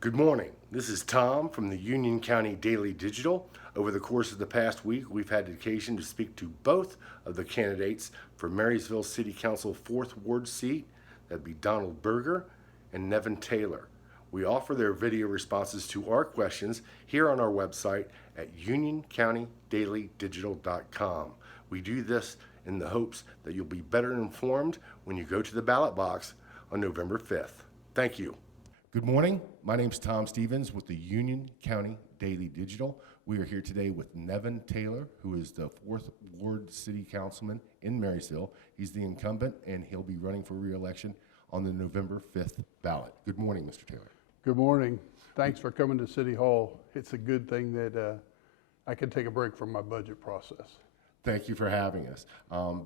Good morning. This is Tom from the Union County Daily Digital. Over the course of the past week, we've had the occasion to speak to both of the candidates for Marysville City Council 4th Ward seat. That'd be Donald Berger and Nevin Taylor. We offer their video responses to our questions here on our website at unioncountydailydigital.com. We do this in the hopes that you'll be better informed when you go to the ballot box on November 5th. Thank you. Good morning. My name's Tom Stevens with the Union County Daily Digital. We are here today with Nevin Taylor, who is the 4th Ward City Councilman in Marysville. He's the incumbent, and he'll be running for re-election on the November 5th ballot. Good morning, Mr. Taylor. Good morning. Thanks for coming to City Hall. It's a good thing that I can take a break from my budget process. Thank you for having us.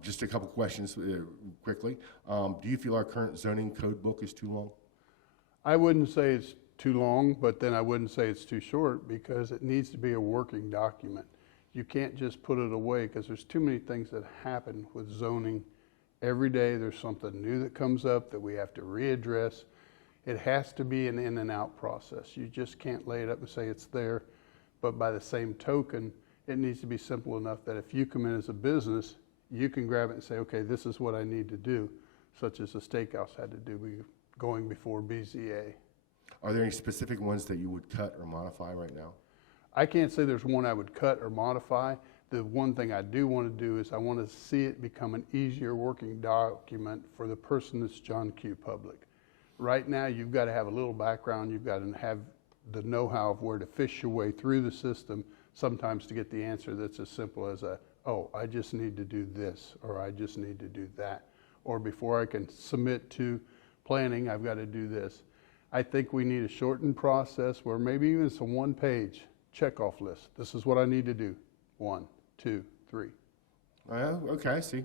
Just a couple questions quickly. Do you feel our current zoning code book is too long? I wouldn't say it's too long, but then I wouldn't say it's too short because it needs to be a working document. You can't just put it away because there's too many things that happen with zoning. Every day there's something new that comes up that we have to readdress. It has to be an in and out process. You just can't lay it up and say it's there. But by the same token, it needs to be simple enough that if you come in as a business, you can grab it and say, okay, this is what I need to do, such as the steakhouse had to do going before BZA. Are there any specific ones that you would cut or modify right now? I can't say there's one I would cut or modify. The one thing I do want to do is I want to see it become an easier working document for the person that's John Q. Public. Right now, you've got to have a little background. You've got to have the know-how of where to fish your way through the system, sometimes to get the answer that's as simple as oh, I just need to do this, or I just need to do that. Or before I can submit to planning, I've got to do this. I think we need a shortened process where maybe even it's a one-page checkoff list. This is what I need to do. 1, 2, 3. Okay, I see.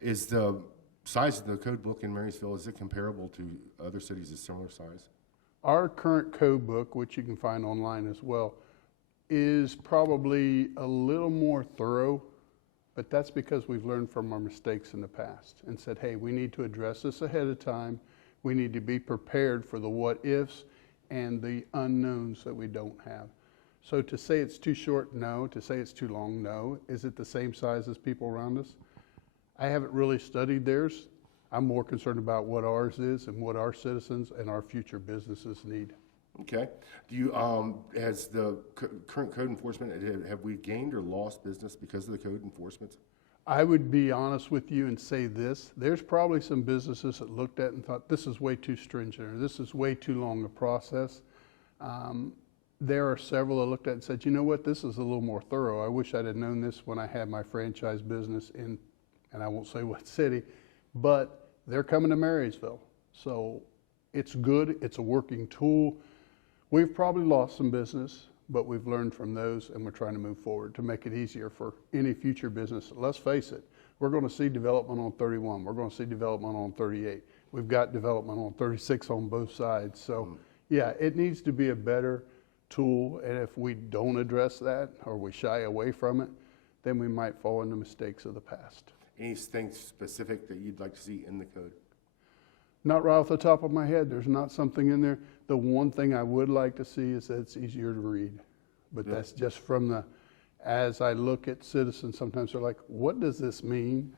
Is the size of the code book in Marysville, is it comparable to other cities of similar size? Our current code book, which you can find online as well, is probably a little more thorough, but that's because we've learned from our mistakes in the past and said, hey, we need to address this ahead of time. We need to be prepared for the what ifs and the unknowns that we don't have. So to say it's too short, no. To say it's too long, no. Is it the same size as people around us? I haven't really studied theirs. I'm more concerned about what ours is and what our citizens and our future businesses need. Okay. Do you, has the current code enforcement, have we gained or lost business because of the code enforcement? I would be honest with you and say this. There's probably some businesses that looked at and thought this is way too stringent or this is way too long a process. There are several that looked at and said, you know what, this is a little more thorough. I wish I'd have known this when I had my franchise business in, and I won't say what city, but they're coming to Marysville. So it's good, it's a working tool. We've probably lost some business, but we've learned from those and we're trying to move forward to make it easier for any future business. Let's face it, we're going to see development on 31. We're going to see development on 38. We've got development on 36 on both sides. So yeah, it needs to be a better tool. And if we don't address that or we shy away from it, then we might fall into mistakes of the past. Anything specific that you'd like to see in the code? Not right off the top of my head. There's not something in there. The one thing I would like to see is that it's easier to read. But that's just from as I look at citizens, sometimes they're like, what does this mean?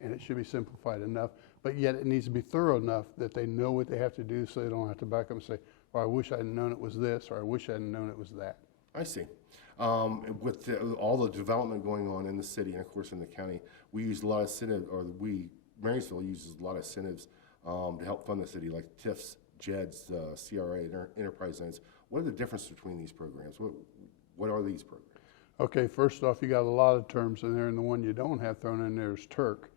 And it should be simplified enough, but yet it needs to be thorough enough that they know what they have to do so they don't have to back up and say, well, I wish I'd known it was this, or I wish I'd known it was that. I see. With all the development going on in the city and of course in the county, we use a lot of incentives, Marysville uses a lot of incentives to help fund the city, like TIFs, JEDs, CRA, enterprise zones. What are the differences between these programs? What are these programs? Okay, first off, you got a lot of terms in there, and the one you don't have thrown in there is Turk.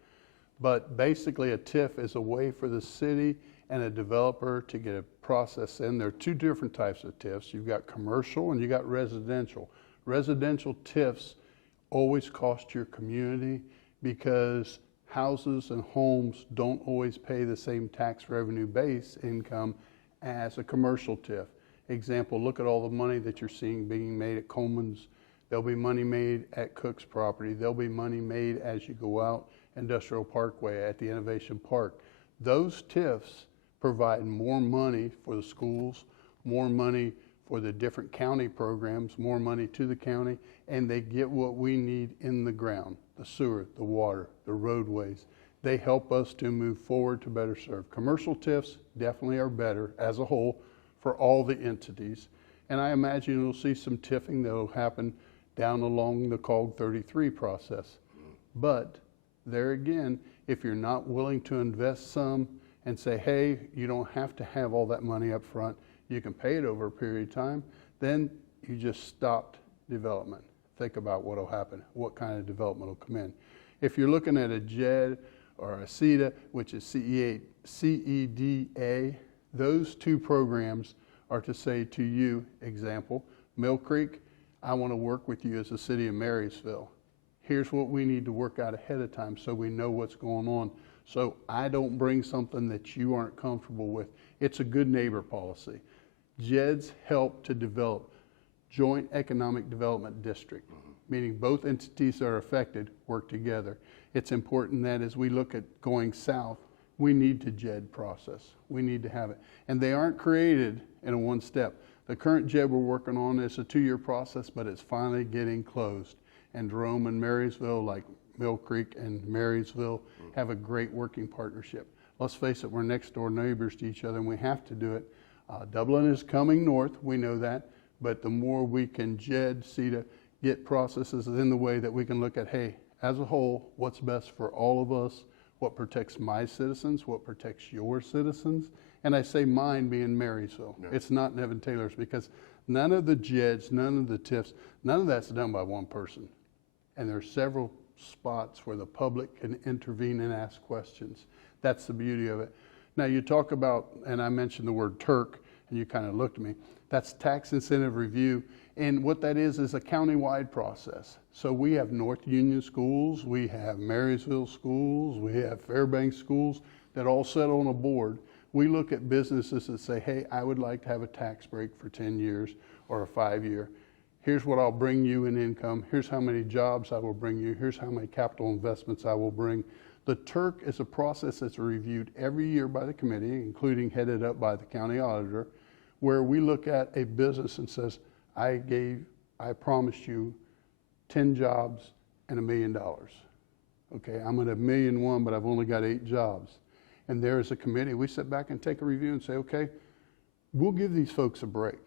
But basically a TIF is a way for the city and a developer to get a process in. There are two different types of TIFs. You've got commercial and you got residential. Residential TIFs always cost your community because houses and homes don't always pay the same tax revenue base income as a commercial TIF. Example, look at all the money that you're seeing being made at Coleman's. There'll be money made at Cook's property. There'll be money made as you go out Industrial Parkway at the Innovation Park. Those TIFs provide more money for the schools, more money for the different county programs, more money to the county, and they get what we need in the ground, the sewer, the water, the roadways. They help us to move forward to better serve. Commercial TIFs definitely are better as a whole for all the entities. And I imagine you'll see some TIFing that will happen down along the COG 33 process. But there again, if you're not willing to invest some and say, hey, you don't have to have all that money up front, you can pay it over a period of time, then you just stopped development. Think about what will happen, what kind of development will come in. If you're looking at a JED or a CEDA, which is CEDA, those two programs are to say to you, example, Mill Creek, I want to work with you as the city of Marysville. Here's what we need to work out ahead of time so we know what's going on. So I don't bring something that you aren't comfortable with. It's a good neighbor policy. JEDs help to develop joint economic development district, meaning both entities that are affected work together. It's important that as we look at going south, we need to JED process. We need to have it. And they aren't created in a one step. The current JED we're working on is a 2-year process, but it's finally getting closed. And Jerome and Marysville, like Mill Creek and Marysville, have a great working partnership. Let's face it, we're next door neighbors to each other and we have to do it. Dublin is coming north, we know that, but the more we can JED, CEDA, get processes in the way that we can look at, hey, as a whole, what's best for all of us, what protects my citizens, what protects your citizens, and I say mine being Marysville. Yeah. It's not Nevin Taylor's, because none of the JEDs, none of the TIFs, none of that's done by one person. And there are several spots where the public can intervene and ask questions. That's the beauty of it. Now you talk about, and I mentioned the word Turk, and you kind of looked at me, that's tax incentive review. And what that is a county-wide process. So we have North Union schools, we have Marysville schools, we have Fairbanks schools that all sit on a board. We look at businesses that say, hey, I would like to have a tax break for 10 years or a 5-year. Here's what I'll bring you in income. Here's how many jobs I will bring you. Here's how many capital investments I will bring. The Turk is a process that's reviewed every year by the committee, including headed up by the county auditor, where we look at a business and says, I promised you 10 jobs and $1 million. Okay, I'm at $1.1 million, but I've only got 8 jobs. And there is a committee, we sit back and take a review and say, okay, we'll give these folks a break.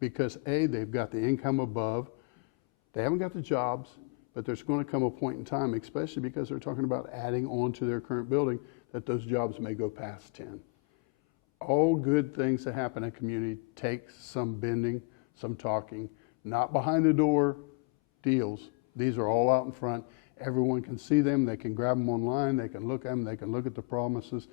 Because A, they've got the income above, they haven't got the jobs, but there's going to come a point in time, especially because they're talking about adding on to their current building, that those jobs may go past 10. All good things that happen in a community take some bending, some talking, not behind the door deals. These are all out in front. Everyone can see them. They can grab them online. They can look at them. They can look at the promises.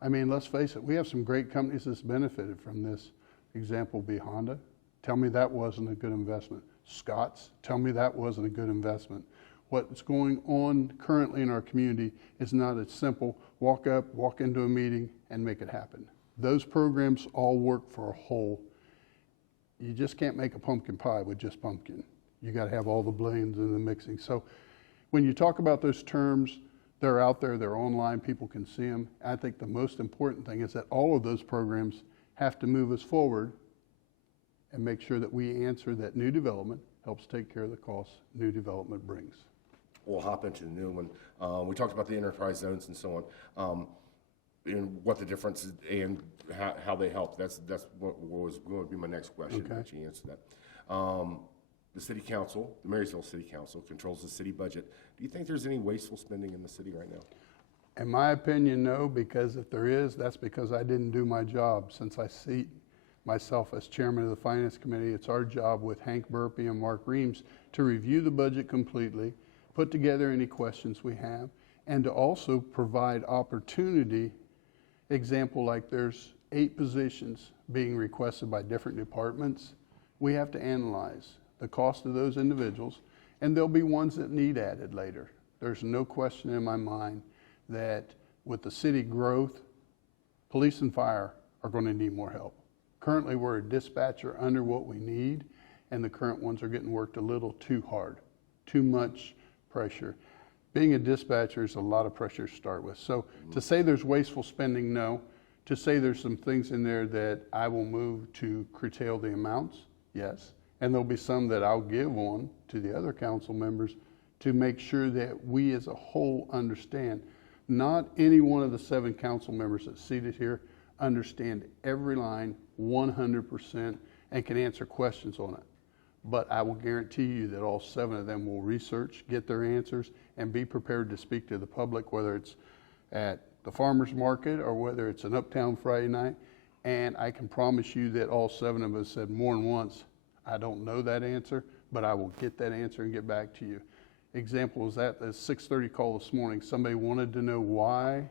I mean, let's face it. We have some great companies that's benefited from this. Example be Honda. Tell me that wasn't a good investment. Scott's. Tell me that wasn't a good investment. What's going on currently in our community is not as simple. Walk up, walk into a meeting, and make it happen. Those programs all work for a whole. You just can't make a pumpkin pie with just pumpkin. You got to have all the blends and the mixing. So when you talk about those terms, they're out there, they're online, people can see them. I think the most important thing is that all of those programs have to move us forward and make sure that we answer that new development helps take care of the costs new development brings. We'll hop into the new one. We talked about the enterprise zones and so on, and what the difference is and how they help. That's what was going to be my next question. Okay. That you answered that. The city council, the Marysville City Council, controls the city budget. Do you think there's any wasteful spending in the city right now? In my opinion, no, because if there is, that's because I didn't do my job. Since I see myself as chairman of the finance committee, it's our job with Hank Burpee and Mark Reams to review the budget completely, put together any questions we have, and to also provide opportunity. Example, like there's 8 positions being requested by different departments. We have to analyze the cost of those individuals, and there'll be ones that need added later. There's no question in my mind that with the city growth, police and fire are going to need more help. Currently, we're a dispatcher under what we need, and the current ones are getting worked a little too hard, too much pressure. Being a dispatcher is a lot of pressure to start with. So to say there's wasteful spending, no. To say there's some things in there that I will move to curtail the amounts, yes. And there'll be some that I'll give on to the other council members to make sure that we as a whole understand. Not any one of the 7 council members that's seated here understand every line 100% and can answer questions on it. But I will guarantee you that all 7 of them will research, get their answers, and be prepared to speak to the public, whether it's at the farmer's market or whether it's an Uptown Friday night. And I can promise you that all 7 of us said more than once, I don't know that answer, but I will get that answer and get back to you. Example is that the 6:30 call this morning, somebody wanted to know why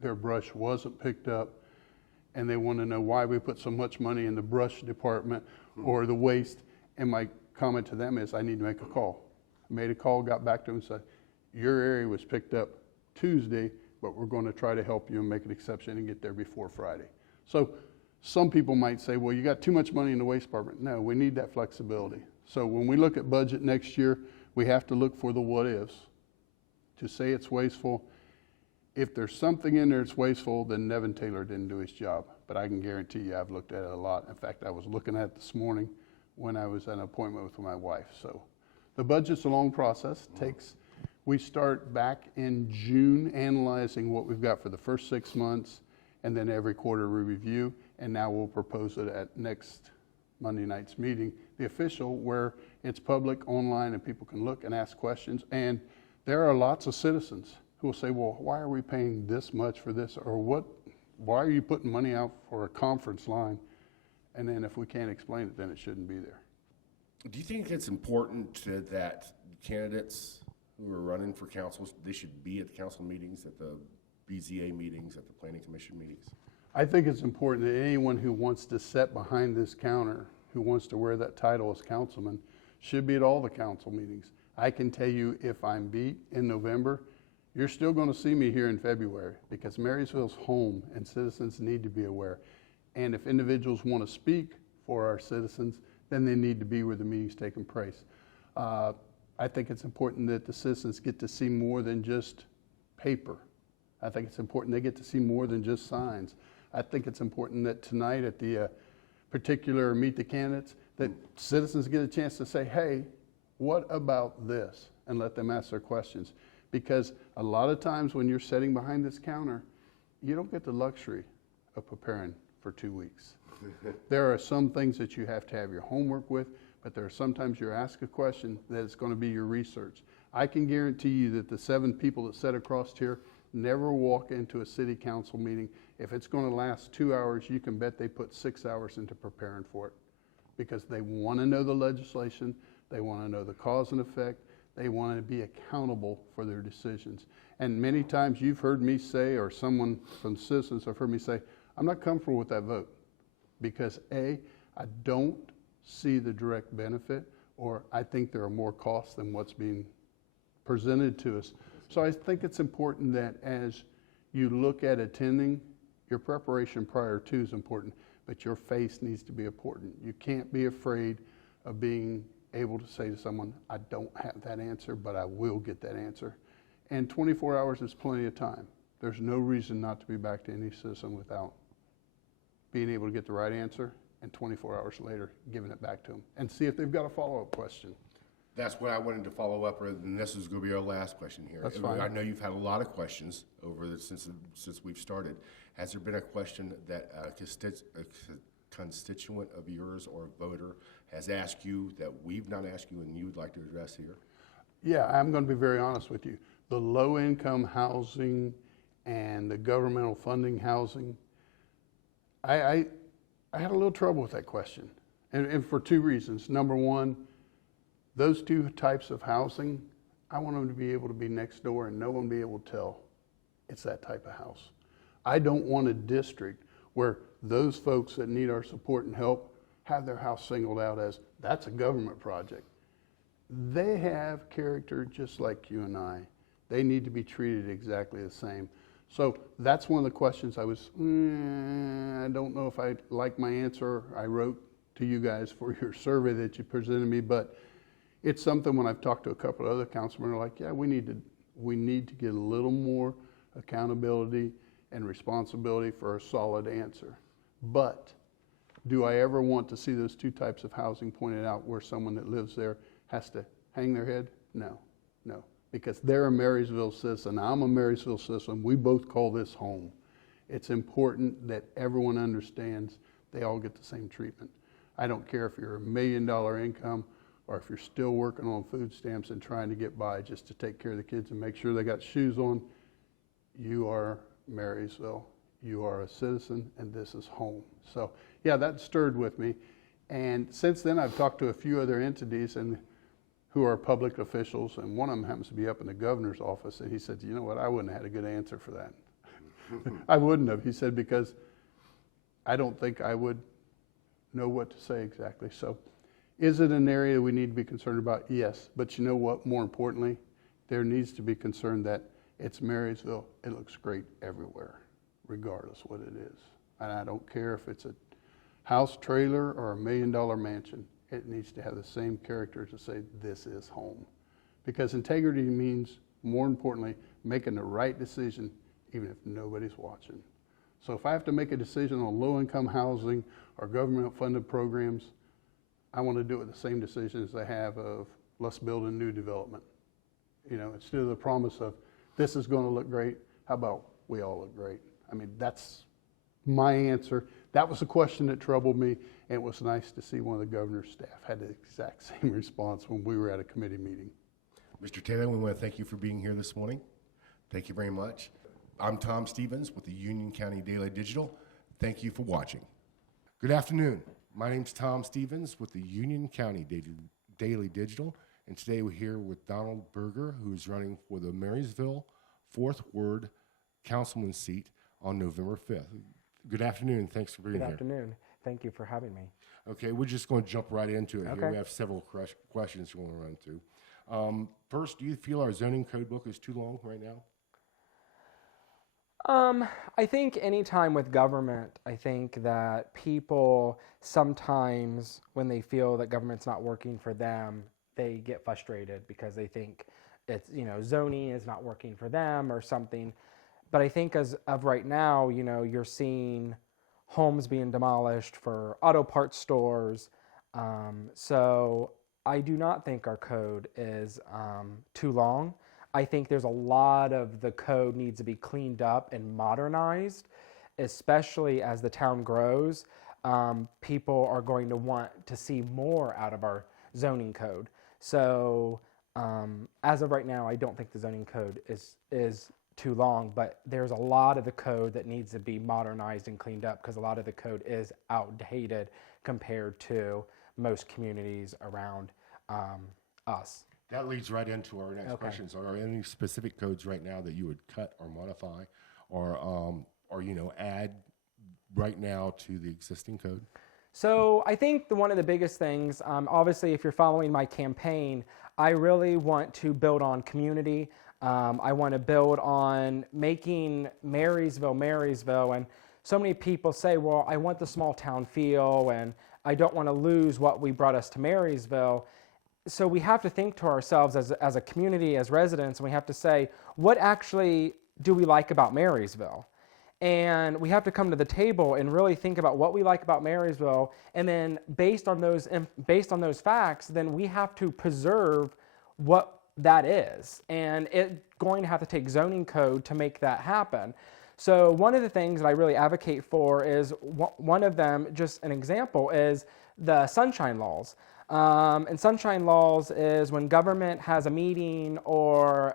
their brush wasn't picked up, and they want to know why we put so much money in the brush department or the waste. And my comment to them is, I need to make a call. I made a call, got back to them and said, your area was picked up Tuesday, but we're going to try to help you and make an exception and get there before Friday. So some people might say, well, you got too much money in the waste department. No, we need that flexibility. So when we look at budget next year, we have to look for the what ifs. To say it's wasteful, if there's something in there that's wasteful, then Nevin Taylor didn't do his job. But I can guarantee you I've looked at it a lot. In fact, I was looking at it this morning when I was at an appointment with my wife. So the budget's a long process. We start back in June analyzing what we've got for the first 6 months, and then every quarter we review, and now we'll propose it at next Monday night's meeting, the official, where it's public online and people can look and ask questions. And there are lots of citizens who will say, well, why are we paying this much for this? Or why are you putting money out for a conference line? And then if we can't explain it, then it shouldn't be there. Do you think it's important that candidates who are running for councils, they should be at the council meetings, at the BZA meetings, at the planning commission meetings? I think it's important that anyone who wants to sit behind this counter, who wants to wear that title as councilman, should be at all the council meetings. I can tell you, if I'm beat in November, you're still going to see me here in February, because Marysville's home and citizens need to be aware. And if individuals want to speak for our citizens, then they need to be where the meeting's taking place. I think it's important that the citizens get to see more than just paper. I think it's important they get to see more than just signs. I think it's important that tonight at the particular Meet the Candidates, that citizens get a chance to say, hey, what about this? And let them ask their questions. Because a lot of times when you're sitting behind this counter, you don't get the luxury of preparing for 2 weeks. There are some things that you have to have your homework with, but there are sometimes you ask a question that is going to be your research. I can guarantee you that the 7 people that sit across here never walk into a city council meeting. If it's going to last 2 hours, you can bet they put 6 hours into preparing for it, because they want to know the legislation, they want to know the cause and effect, they want to be accountable for their decisions. And many times you've heard me say, or someone from the citizens have heard me say, I'm not comfortable with that vote, because A, I don't see the direct benefit, or I think there are more costs than what's being presented to us. So I think it's important that as you look at attending, your preparation prior to is important, but your face needs to be important. You can't be afraid of being able to say to someone, I don't have that answer, but I will get that answer. And 24 hours is plenty of time. There's no reason not to be back to any citizen without being able to get the right answer, and 24 hours later, giving it back to them, and see if they've got a follow-up question. That's what I wanted to follow up with, and this is going to be our last question here. That's fine. I know you've had a lot of questions since we've started. Has there been a question that a constituent of yours or a voter has asked you that we've not asked you and you would like to address here? Yeah, I'm going to be very honest with you. The low-income housing and the governmental funding housing, I had a little trouble with that question, and for 2 reasons. Number one, those 2 types of housing, I want them to be able to be next door and no one be able to tell it's that type of house. I don't want a district where those folks that need our support and help have their house singled out as, that's a government project. They have character just like you and I. They need to be treated exactly the same. So that's one of the questions I was, I don't know if I like my answer I wrote to you guys for your survey that you presented me, but it's something when I've talked to a couple of other councilmen, are like, yeah, we need to get a little more accountability and responsibility for a solid answer. But do I ever want to see those two types of housing pointed out where someone that lives there has to hang their head? No, no, because they're a Marysville citizen. I'm a Marysville citizen. We both call this home. It's important that everyone understands they all get the same treatment. I don't care if you're $1 million income or if you're still working on food stamps and trying to get by just to take care of the kids and make sure they got shoes on. You are Marysville. You are a citizen, and this is home. So, yeah, that stirred with me. And since then, I've talked to a few other entities and who are public officials, and one of them happens to be up in the governor's office, and he said, you know what, I wouldn't have had a good answer for that. I wouldn't have, he said, because I don't think I would know what to say exactly. So is it an area we need to be concerned about? Yes. But you know what? More importantly, there needs to be concern that it's Marysville. It looks great everywhere, regardless what it is. And I don't care if it's a house trailer or $1 million mansion. It needs to have the same character to say this is home. Because integrity means, more importantly, making the right decision even if nobody's watching. So if I have to make a decision on low-income housing or government-funded programs, I want to do it the same decision as I have of let's build a new development. You know, instead of the promise of this is going to look great, how about we all look great? I mean, that's my answer. That was a question that troubled me, and it was nice to see one of the governor's staff had the exact same response when we were at a committee meeting. Mr. Taylor, we want to thank you for being here this morning. Thank you very much. I'm Tom Stevens with the Union County Daily Digital. Thank you for watching. Good afternoon. My name's Tom Stevens with the Union County Daily Digital, and today we're here with Donald Berger, who's running for the Marysville 4th Ward Councilman seat on November 5th. Good afternoon. Thanks for being here. Good afternoon. Thank you for having me. Okay, we're just going to jump right into it here. Okay. We have several questions we want to run through. First, do you feel our zoning code book is too long right now? I think anytime with government, I think that people sometimes, when they feel that government's not working for them, they get frustrated because they think it's, zoning is not working for them or something. But I think as of right now, you're seeing homes being demolished for auto parts stores. So I do not think our code is too long. I think there's a lot of the code needs to be cleaned up and modernized, especially as the town grows. People are going to want to see more out of our zoning code. So as of right now, I don't think the zoning code is too long, but there's a lot of the code that needs to be modernized and cleaned up because a lot of the code is outdated compared to most communities around us. That leads right into our next questions. Are there any specific codes right now that you would cut or modify or add right now to the existing code? So I think one of the biggest things, obviously if you're following my campaign, I really want to build on community. I want to build on making Marysville, and so many people say, well, I want the small town feel and I don't want to lose what brought us to Marysville. So we have to think to ourselves as a community, as residents, and we have to say, what actually do we like about Marysville? And we have to come to the table and really think about what we like about Marysville, and then based on those facts, then we have to preserve what that is. And it's going to have to take zoning code to make that happen. So one of the things that I really advocate for is, one of them, just an example, is the sunshine laws. And sunshine laws is when government has a meeting or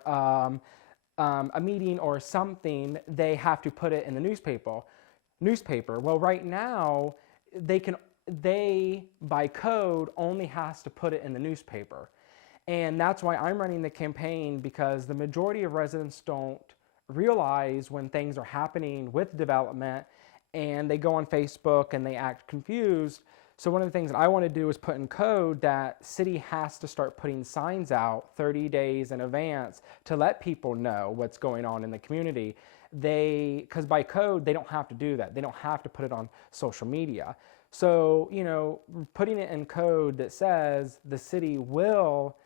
something, they have to put it in the newspaper. Well, right now, they by code only has to put it in the newspaper. And that's why I'm running the campaign, because the majority of residents don't realize when things are happening with development, and they go on Facebook and they act confused. So one of the things that I want to do is put in code that city has to start putting signs out 30 days in advance to let people know what's going on in the community. Because by code, they don't have to do that. They don't have to put it on social media. So, putting it in code that says the city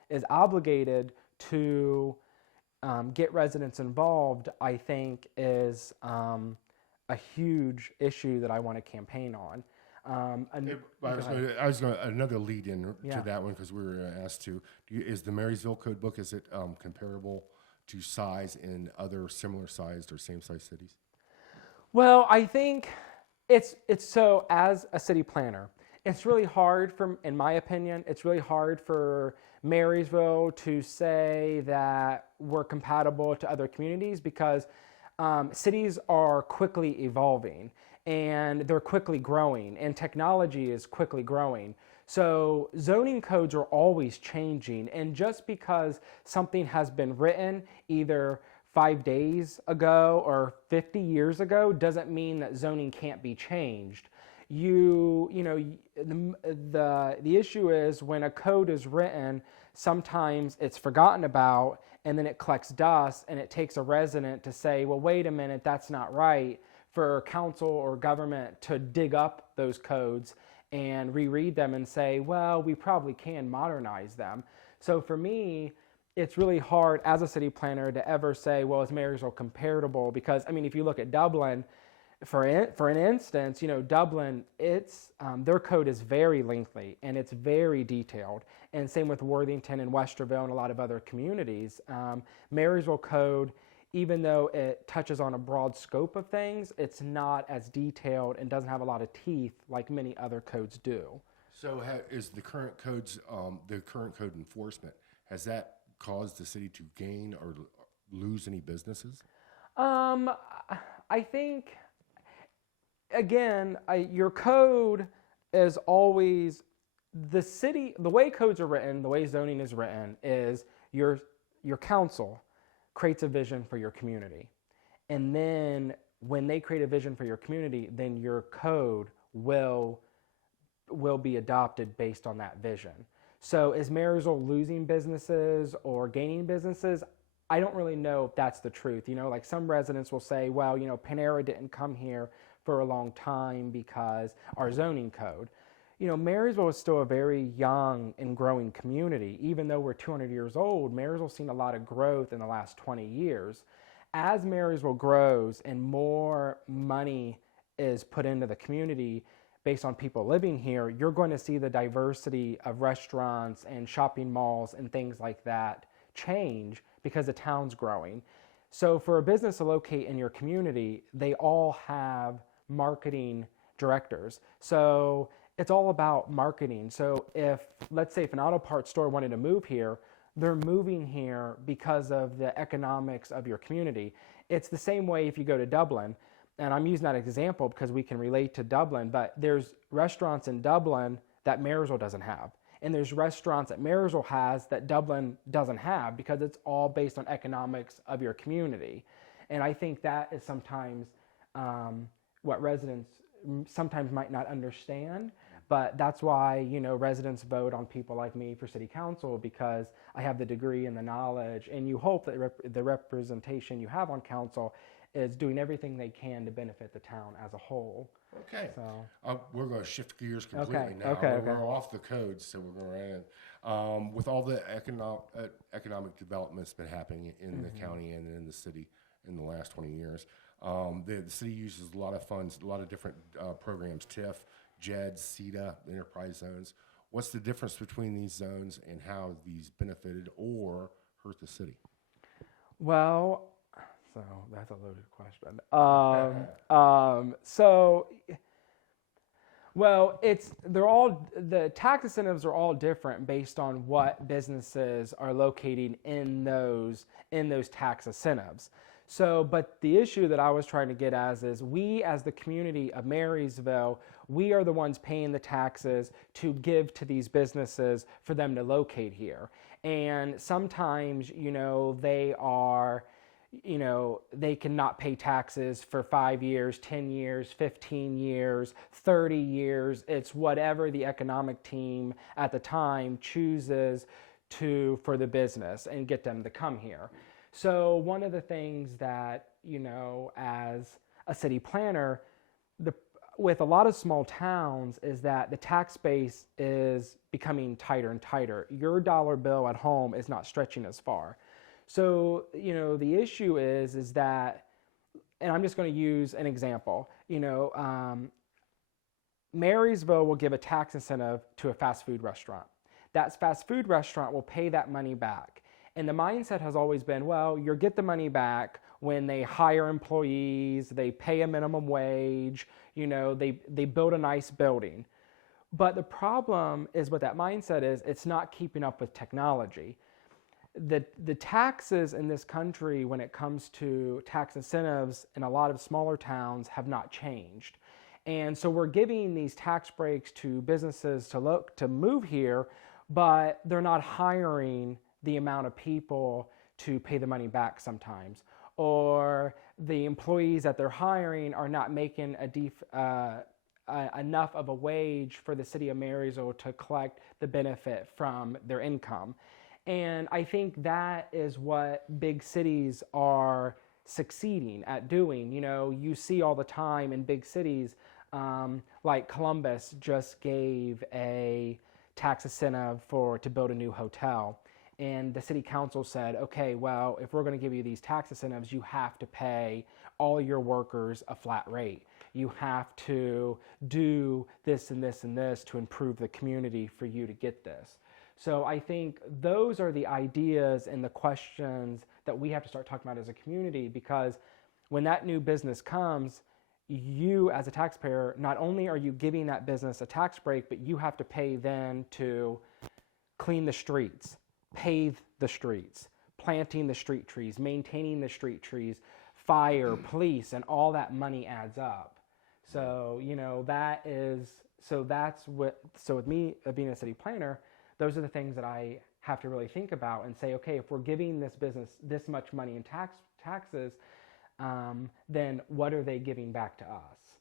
is obligated to get residents involved, I think is a huge issue that I want to campaign on. I was going another lead in Yeah. to that one because we were asked to. Is the Marysville Code Book, is it comparable to size in other similar sized or same size cities? Well, I think it's so, as a city planner, it's really hard in my opinion, it's really hard for Marysville to say that we're compatible to other communities because cities are quickly evolving and they're quickly growing and technology is quickly growing. So zoning codes are always changing, and just because something has been written either 5 days ago or 50 years ago doesn't mean that zoning can't be changed. The issue is when a code is written, sometimes it's forgotten about and then it collects dust and it takes a resident to say, well, wait a minute, that's not right, for council or government to dig up those codes and reread them and say, well, we probably can modernize them. So for me, it's really hard as a city planner to ever say, well, is Marysville comparable? Because, I mean, if you look at Dublin, for an instance, Dublin, their code is very lengthy and it's very detailed. And same with Worthington and Westerville and a lot of other communities. Marysville code, even though it touches on a broad scope of things, it's not as detailed and doesn't have a lot of teeth like many other codes do. So is the current codes, the current code enforcement, has that caused the city to gain or lose any businesses? I think, again, your code is always, the way codes are written, the way zoning is written is your council creates a vision for your community. And then when they create a vision for your community, then your code will be adopted based on that vision. So is Marysville losing businesses or gaining businesses? I don't really know if that's the truth. Like some residents will say, well, Panera didn't come here for a long time because our zoning code. Marysville is still a very young and growing community. Even though we're 200 years old, Marysville's seen a lot of growth in the last 20 years. As Marysville grows and more money is put into the community based on people living here, you're going to see the diversity of restaurants and shopping malls and things like that change because the town's growing. So for a business to locate in your community, they all have marketing directors. So it's all about marketing. So let's say if an auto parts store wanted to move here, they're moving here because of the economics of your community. It's the same way if you go to Dublin, and I'm using that example because we can relate to Dublin, but there's restaurants in Dublin that Marysville doesn't have. And there's restaurants that Marysville has that Dublin doesn't have because it's all based on economics of your community. And I think that is sometimes what residents sometimes might not understand. But that's why, residents vote on people like me for city council, because I have the degree and the knowledge, and you hope that the representation you have on council is doing everything they can to benefit the town as a whole. Okay. So we're going to shift gears completely now. Okay. We're off the codes, so we're going right in. With all the economic development that's been happening in the county and in the city in the last 20 years, the city uses a lot of funds, a lot of different programs, TIF, JEDs, CEDA, enterprise zones. What's the difference between these zones and how these benefited or hurt the city? Well, so that's a loaded question. The tax incentives are all different based on what businesses are locating in those tax incentives. So, but the issue that I was trying to get at is we, as the community of Marysville, we are the ones paying the taxes to give to these businesses for them to locate here. And sometimes, they cannot pay taxes for 5 years, 10 years, 15 years, 30 years. It's whatever the economic team at the time chooses for the business and get them to come here. So one of the things that, as a city planner, with a lot of small towns is that the tax base is becoming tighter and tighter. Your dollar bill at home is not stretching as far. So, the issue is that and I'm just going to use an example. Marysville will give a tax incentive to a fast food restaurant. That fast food restaurant will pay that money back. And the mindset has always been, well, you get the money back when they hire employees, they pay a minimum wage, they build a nice building. But the problem is what that mindset is, it's not keeping up with technology. The taxes in this country when it comes to tax incentives in a lot of smaller towns have not changed. And so we're giving these tax breaks to businesses to move here, but they're not hiring the amount of people to pay the money back sometimes. Or the employees that they're hiring are not making enough of a wage for the city of Marysville to collect the benefit from their income. And I think that is what big cities are succeeding at doing. You see all the time in big cities, like Columbus just gave a tax incentive to build a new hotel. And the city council said, okay, well, if we're going to give you these tax incentives, you have to pay all your workers a flat rate. You have to do this and this and this to improve the community for you to get this. So I think those are the ideas and the questions that we have to start talking about as a community, because when that new business comes, you as a taxpayer, not only are you giving that business a tax break, but you have to pay then to clean the streets, pave the streets, planting the street trees, maintaining the street trees, fire, police, and all that money adds up. So, so with me being a city planner, those are the things that I have to really think about and say, okay, if we're giving this business this much money in taxes, then what are they giving back to us?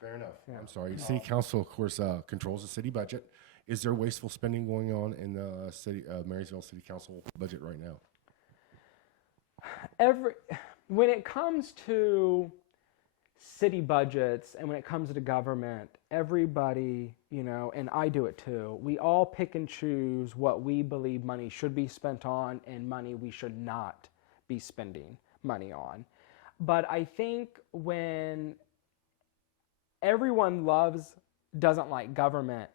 Fair enough. Yeah. I'm sorry. City Council, of course, controls the city budget. Is there wasteful spending going on in the Marysville City Council budget right now? When it comes to city budgets and when it comes to government, everybody, and I do it too, we all pick and choose what we believe money should be spent on and money we should not be spending money on. But I think when everyone doesn't like government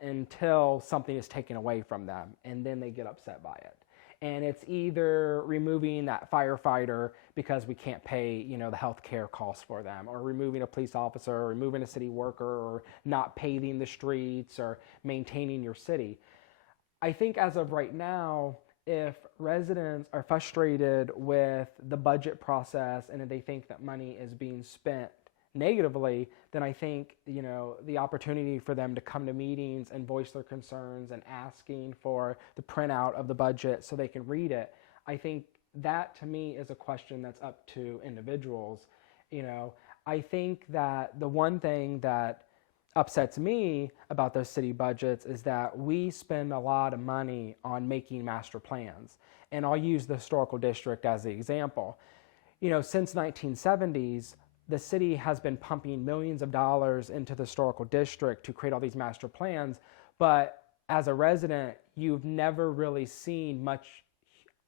until something is taken away from them, and then they get upset by it. And it's either removing that firefighter because we can't pay, the health care costs for them, or removing a police officer, or removing a city worker, or not paving the streets, or maintaining your city. I think as of right now, if residents are frustrated with the budget process and if they think that money is being spent negatively, then I think, the opportunity for them to come to meetings and voice their concerns and asking for the printout of the budget so they can read it, I think that to me is a question that's up to individuals. I think that the one thing that upsets me about those city budgets is that we spend a lot of money on making master plans. And I'll use the historical district as the example. Since 1970s, the city has been pumping millions of dollars into the historical district to create all these master plans, but as a resident, you've never really seen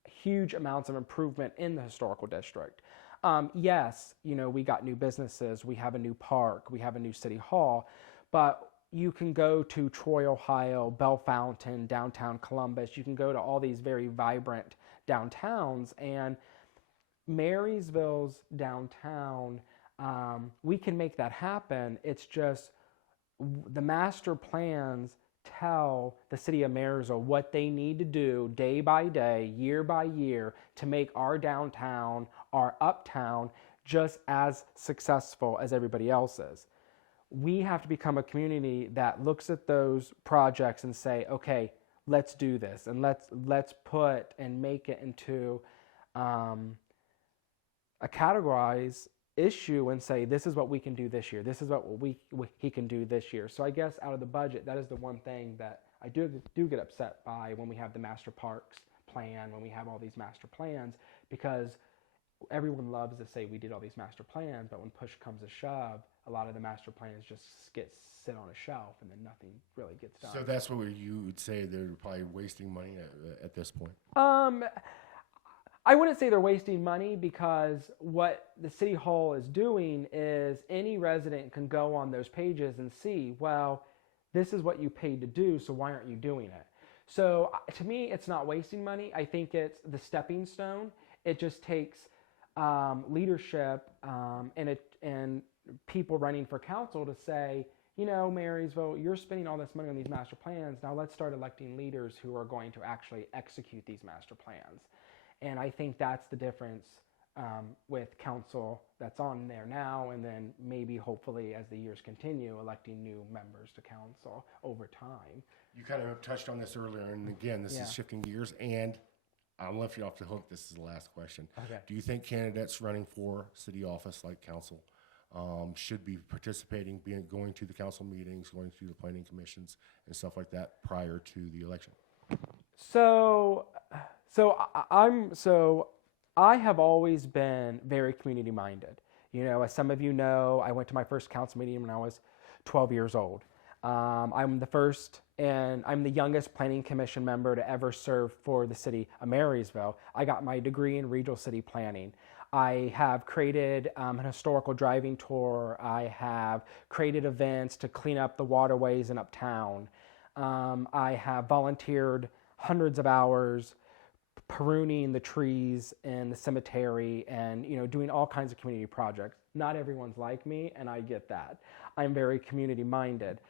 huge amounts of improvement in the historical district. Yes, we got new businesses, we have a new park, we have a new city hall, but you can go to Troy, Ohio, Bellefontaine, downtown Columbus, you can go to all these very vibrant downtowns, and Marysville's downtown, we can make that happen. It's just the master plans tell the city of Marysville what they need to do day by day, year by year, to make our downtown, our uptown, just as successful as everybody else's. We have to become a community that looks at those projects and say, okay, let's do this, and let's put and make it into a categorized issue and say, this is what we can do this year. This is what he can do this year. So I guess out of the budget, that is the one thing that I do get upset by when we have the master parks plan, when we have all these master plans, because everyone loves to say we did all these master plans, but when push comes to shove, a lot of the master plans just sit on a shelf and then nothing really gets done. So that's what you would say they're probably wasting money at this point? I wouldn't say they're wasting money, because what the city hall is doing is any resident can go on those pages and see, well, this is what you paid to do, so why aren't you doing it? So to me, it's not wasting money. I think it's the stepping stone. It just takes leadership and people running for council to say, you know, Marysville, you're spending all this money on these master plans. Now let's start electing leaders who are going to actually execute these master plans. And I think that's the difference with council that's on there now, and then maybe hopefully as the years continue, electing new members to council over time. You kind of touched on this earlier, and again, this is shifting gears, and I'll let you off the hook. This is the last question. Okay. Do you think candidates running for city office like council should be participating, going to the council meetings, going to the planning commissions and stuff like that prior to the election? So I have always been very community minded. You know, as some of you know, I went to my first council meeting when I was 12 years old. I'm the first and I'm the youngest planning commission member to ever serve for the city of Marysville. I got my degree in regional city planning. I have created an historical driving tour. I have created events to clean up the waterways in uptown. I have volunteered hundreds of hours pruning the trees in the cemetery and, you know, doing all kinds of community projects. Not everyone's like me, and I get that. I'm very community minded.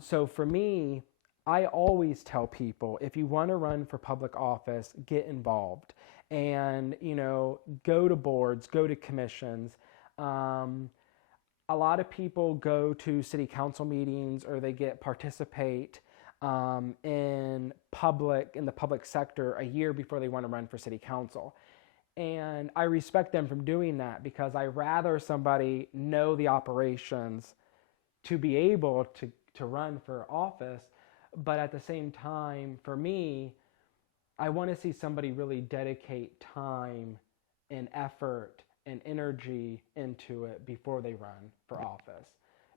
So for me, I always tell people, if you want to run for public office, get involved and, you know, go to boards, go to commissions. A lot of people go to city council meetings, or they participate in the public sector a year before they want to run for city council. And I respect them from doing that, because I rather somebody know the operations to be able to run for office. But at the same time, for me, I want to see somebody really dedicate time and effort and energy into it before they run for office.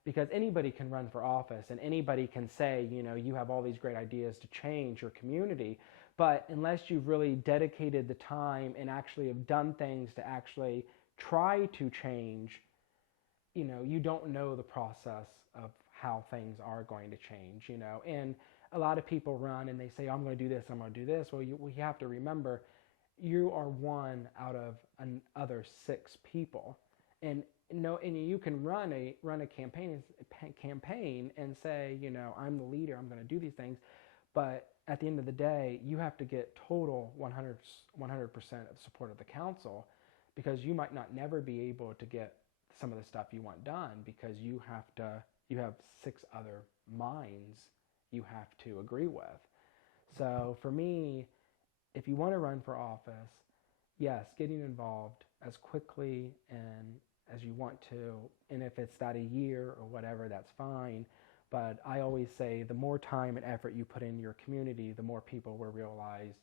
Because anybody can run for office, and anybody can say, you know, you have all these great ideas to change your community. But unless you've really dedicated the time and actually have done things to actually try to change, you know, you don't know the process of how things are going to change, you know. And a lot of people run and they say, I'm going to do this, I'm going to do this. Well, we have to remember, you are one out of other 6 people. And you can run a campaign and say, you know, I'm the leader, I'm going to do these things. But at the end of the day, you have to get total 100% of support of the council, because you might not never be able to get some of the stuff you want done, because you have 6 other minds you have to agree with. So for me, if you want to run for office, yes, getting involved as quickly and as you want to, and if it's that a year or whatever, that's fine. But I always say, the more time and effort you put in your community, the more people will realize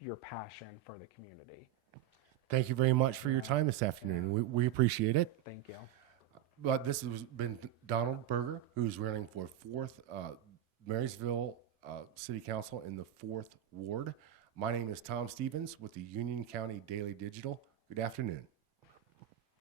your passion for the community. Thank you very much for your time this afternoon. We appreciate it. Thank you. But this has been Donald Berger, who's running for 4th Marysville City Council in the 4th Ward. My name is Tom Stevens with the Union County Daily Digital. Good afternoon.